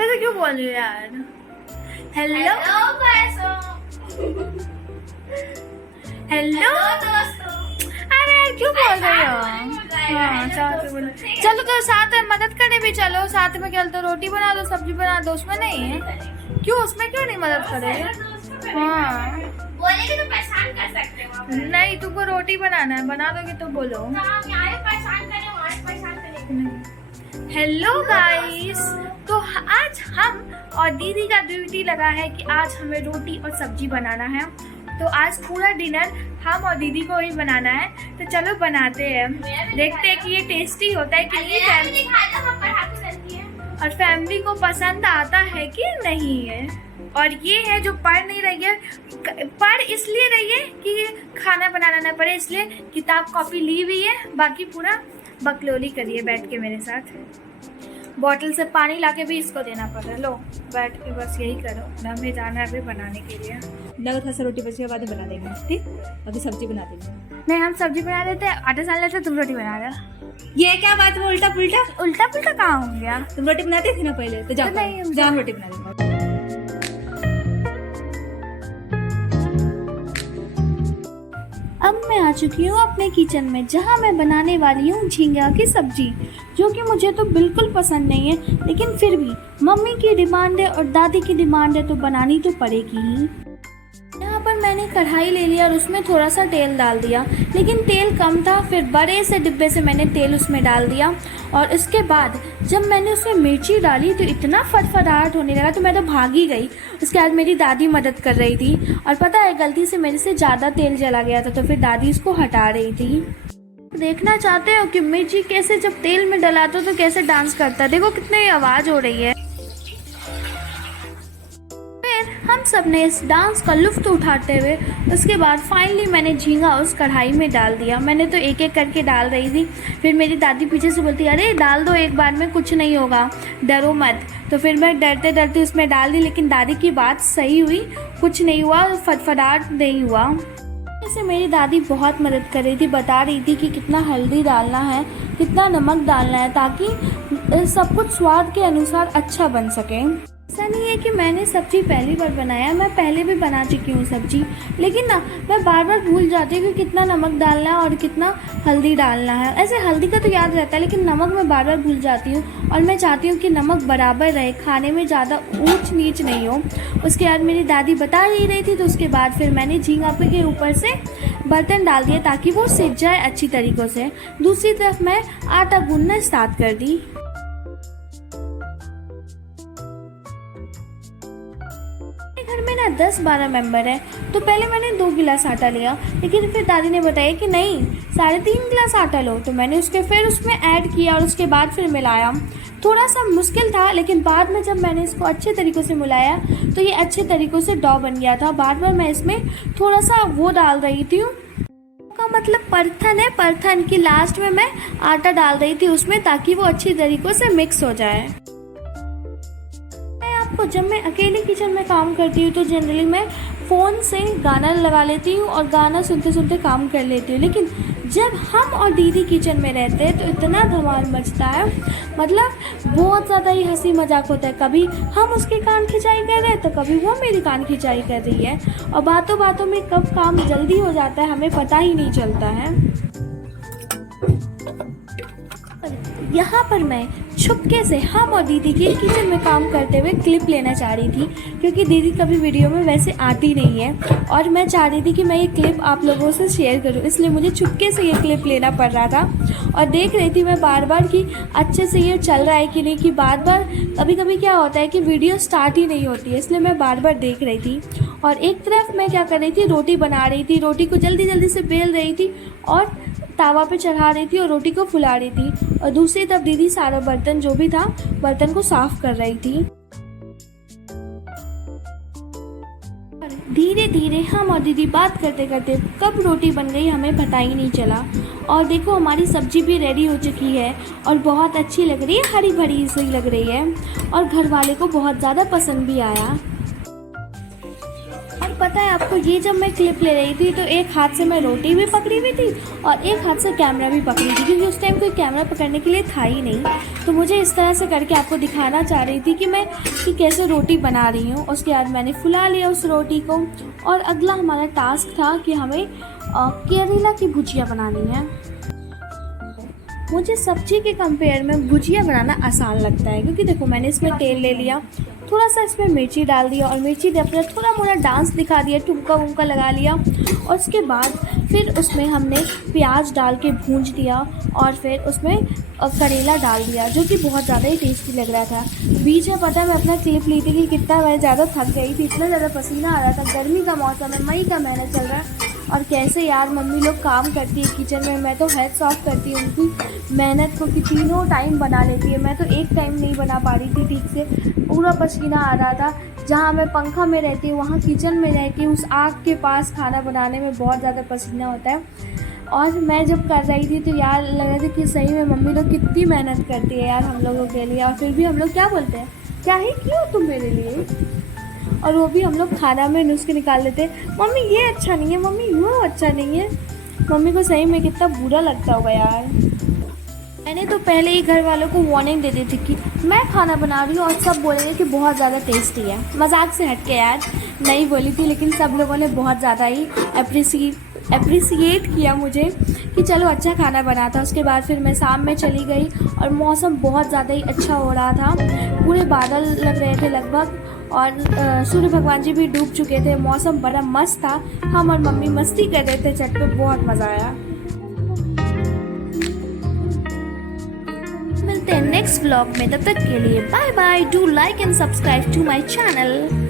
ऐसे क्यों बोल रही हो यार? हेलो हेलो दोस्तों। अरे यार क्यों बोल रहे हो? हाँ साथ में बोलो। चलो तो साथ में मदद करने भी चलो, साथ में क्या तो रोटी बना दो, सब्जी बना दो, उसमें नहीं है क्यों? उसमें क्यों नहीं मदद करेंगे? हाँ बोलेंगे तो परेशान कर सकते हो आप। नहीं, तुमको रोटी बनाना है, बना दोगे तो बोलो। तो हम यहाँ पे परेशान करें, वहाँ पे परेशान करेंगे। हेलो गाइस, तो आज हम और दीदी का ड्यूटी लगा है कि आज हमें रोटी और सब्जी बनाना है। तो आज पूरा डिनर हम और दीदी को ही बनाना है, तो चलो बनाते हैं, देखते हैं कि ये टेस्टी होता है कि नहीं और फैमिली को पसंद आता है कि नहीं है। और ये है जो पढ़ नहीं रही है, पढ़ इसलिए रही है कि खाना बनाना ना पड़े, इसलिए किताब कॉपी ली हुई है, बाकी पूरा बकलोली करिए बैठ के मेरे साथ। बॉटल से पानी लाके भी इसको देना पड़ रहा है। लो बैठ के बस यही करो, हमें जाना है अभी बनाने के लिए। थोड़ा सा रोटी बची बाद में बना देंगे, ठीक? अभी सब्जी बना देंगे। नहीं, हम सब्जी बना देते, आटा सान लेते, तुम रोटी बना दो। ये क्या बात है? उल्टा पुल्टा उल्टा पुल्टा कहाँ हो गया? तुम रोटी बनाती थी ना पहले, तो जाओ नहीं, हम जाओ रोटी बना देंगे। अब मैं आ चुकी हूँ अपने किचन में, जहाँ मैं बनाने वाली हूँ झींगा की सब्जी, जो कि मुझे तो बिल्कुल पसंद नहीं है, लेकिन फिर भी मम्मी की डिमांड है और दादी की डिमांड है तो बनानी तो पड़ेगी ही। यहाँ पर मैंने कढ़ाई ले लिया और उसमें थोड़ा सा तेल डाल दिया, लेकिन तेल कम था, फिर बड़े से डिब्बे से मैंने तेल उसमें डाल दिया। और इसके बाद जब मैंने उसमें मिर्ची डाली तो इतना फटफटाहट होने लगा, तो मैं तो भागी गई। उसके बाद मेरी दादी मदद कर रही थी, और पता है गलती से मेरे से ज़्यादा तेल जला गया था, तो फिर दादी इसको हटा रही थी। देखना चाहते हो कि मिर्ची कैसे जब तेल में डलाते हो तो कैसे डांस करता है? देखो कितनी आवाज़ हो रही है। हम सब ने इस डांस का लुत्फ उठाते हुए उसके बाद फाइनली मैंने झींगा उस कढ़ाई में डाल दिया। मैंने तो एक एक करके डाल रही थी, फिर मेरी दादी पीछे से बोलती, अरे डाल दो एक बार में, कुछ नहीं होगा, डरो मत। तो फिर मैं डरते डरते उसमें डाल दी, लेकिन दादी की बात सही हुई, कुछ नहीं हुआ, फटफटाहट नहीं हुआ। ऐसे मेरी दादी बहुत मदद कर रही थी, बता रही थी कि कितना हल्दी डालना है, कितना नमक डालना है, ताकि सब कुछ स्वाद के अनुसार अच्छा बन सके। ऐसा नहीं है कि मैंने सब्जी पहली बार बनाया, मैं पहले भी बना चुकी हूँ सब्जी, लेकिन ना मैं बार बार भूल जाती हूँ कि कितना नमक डालना है और कितना हल्दी डालना है। ऐसे हल्दी का तो याद रहता है, लेकिन नमक मैं बार बार भूल जाती हूँ, और मैं चाहती हूँ कि नमक बराबर रहे, खाने में ज़्यादा ऊंच नीच नहीं हो। उसके बाद मेरी दादी बता ही रही थी, तो उसके बाद फिर मैंने झींगा के ऊपर से बर्तन डाल दिए ताकि वो सिज जाए अच्छी तरीक़ों से। दूसरी तरफ मैं आटा गूंदना स्टार्ट कर दी। घर में ना 10-12 मेंबर है, तो पहले मैंने 2 गिलास आटा लिया, लेकिन फिर दादी ने बताया कि नहीं 3.5 गिलास आटा लो, तो मैंने फिर उसमें ऐड किया और उसके बाद फिर मिलाया। थोड़ा सा मुश्किल था, लेकिन बाद में जब मैंने इसको अच्छे तरीक़ों से मिलाया तो ये अच्छे तरीक़ों से डॉ बन गया था। बार बार मैं इसमें थोड़ा सा वो डाल रही थी, का मतलब परथन है, परथन की लास्ट में मैं आटा डाल रही थी उसमें, ताकि वो अच्छी तरीक़ों से मिक्स हो जाए। जब मैं अकेले किचन में काम करती हूँ तो जनरली मैं फ़ोन से गाना लगा लेती हूँ और गाना सुनते सुनते काम कर लेती हूँ, लेकिन जब हम और दीदी किचन में रहते हैं तो इतना धमाल मचता है, मतलब बहुत ज़्यादा ही हंसी मजाक होता है। कभी हम उसके कान खिंचाई कर रहे हैं तो कभी वो मेरी कान खिंचाई कर रही है, और बातों बातों में कब काम जल्दी हो जाता है हमें पता ही नहीं चलता है। यहाँ पर मैं छुपके से हम और दीदी के किचन में काम करते हुए क्लिप लेना चाह रही थी, क्योंकि दीदी कभी वीडियो में वैसे आती नहीं है, और मैं चाह रही थी कि मैं ये क्लिप आप लोगों से शेयर करूँ, इसलिए मुझे छुपके से ये क्लिप लेना पड़ रहा था। और देख रही थी मैं बार बार कि अच्छे से ये चल रहा है कि नहीं, कि बार बार कभी कभी क्या होता है कि वीडियो स्टार्ट ही नहीं होती है, इसलिए मैं बार बार देख रही थी। और एक तरफ मैं क्या कर रही थी, रोटी बना रही थी, रोटी को जल्दी जल्दी से बेल रही थी और तावा पे चढ़ा रही थी और रोटी को फुला रही थी, और दूसरी तरफ दीदी सारा बर्तन जो भी था बर्तन को साफ कर रही थी। धीरे धीरे हम और दीदी बात करते करते कब रोटी बन गई हमें पता ही नहीं चला। और देखो हमारी सब्जी भी रेडी हो चुकी है और बहुत अच्छी लग रही है, हरी भरी सी लग रही है, और घर वाले को बहुत ज़्यादा पसंद भी आया। और पता है आपको, ये जब मैं क्लिप ले रही थी तो एक हाथ से मैं रोटी भी पकड़ी हुई थी और एक हाथ से कैमरा भी पकड़ी थी, क्योंकि उस टाइम कोई कैमरा पकड़ने के लिए था ही नहीं। तो मुझे इस तरह से करके आपको दिखाना चाह रही थी कि कैसे रोटी बना रही हूँ। उसके बाद मैंने फुला लिया उस रोटी को और अगला हमारा टास्क था कि हमें करेला की भुजिया बनानी है। मुझे सब्जी के कंपेयर में भुजिया बनाना आसान लगता है, क्योंकि देखो मैंने इसमें तेल ले लिया, थोड़ा सा इसमें मिर्ची डाल दिया और मिर्ची के अपना थोड़ा मोड़ा डांस दिखा दिया, ठुमका वुमका लगा लिया और उसके बाद फिर उसमें हमने प्याज डाल के भूंज दिया और फिर उसमें करेला डाल दिया, जो कि बहुत ज़्यादा ही टेस्टी लग रहा था। बीच में पता है मैं अपना क्लिप ली थी कि कितना मैं ज़्यादा थक गई थी, इतना ज़्यादा पसीना आ रहा था, गर्मी का मौसम है, मई का महीना चल रहा है और कैसे यार मम्मी लोग काम करती है किचन में, मैं तो हेड्स ऑफ करती हूँ उनकी मेहनत को कि तीनों टाइम बना लेती है, मैं तो एक टाइम नहीं बना पा रही थी ठीक से, पूरा पसीना आ रहा था। जहाँ मैं पंखा में रहती हूँ वहाँ किचन में रह के उस आग के पास खाना बनाने में बहुत ज़्यादा पसीना होता है। और मैं जब कर रही थी तो यार लग रहा था कि सही में मम्मी लोग कितनी मेहनत करती है यार हम लोगों के लिए, और फिर भी हम लोग क्या बोलते हैं, क्या ही क्यों तुम मेरे लिए, और वो भी हम लोग खाना में नुस्खे निकाल लेते हैं, मम्मी ये अच्छा नहीं है, मम्मी वो अच्छा नहीं है। मम्मी को सही में कितना बुरा लगता होगा यार। मैंने तो पहले ही घर वालों को वार्निंग दे दी थी कि मैं खाना बना रही हूँ और सब बोलेंगे कि बहुत ज़्यादा टेस्टी है। मजाक से हट के यार नहीं बोली थी, लेकिन सब लोगों ने बहुत ज़्यादा ही अप्रिसिएट किया मुझे कि चलो अच्छा खाना बना था। उसके बाद फिर मैं शाम में चली गई और मौसम बहुत ज़्यादा ही अच्छा हो रहा था, पूरे बादल लग रहे थे लगभग और सूर्य भगवान जी भी डूब चुके थे, मौसम बड़ा मस्त था। हम और मम्मी मस्ती कर रहे थे छत पे, बहुत मज़ा आया। मिलते हैं नेक्स्ट व्लॉग में, तब तक के लिए bye bye. Do like and subscribe to my channel.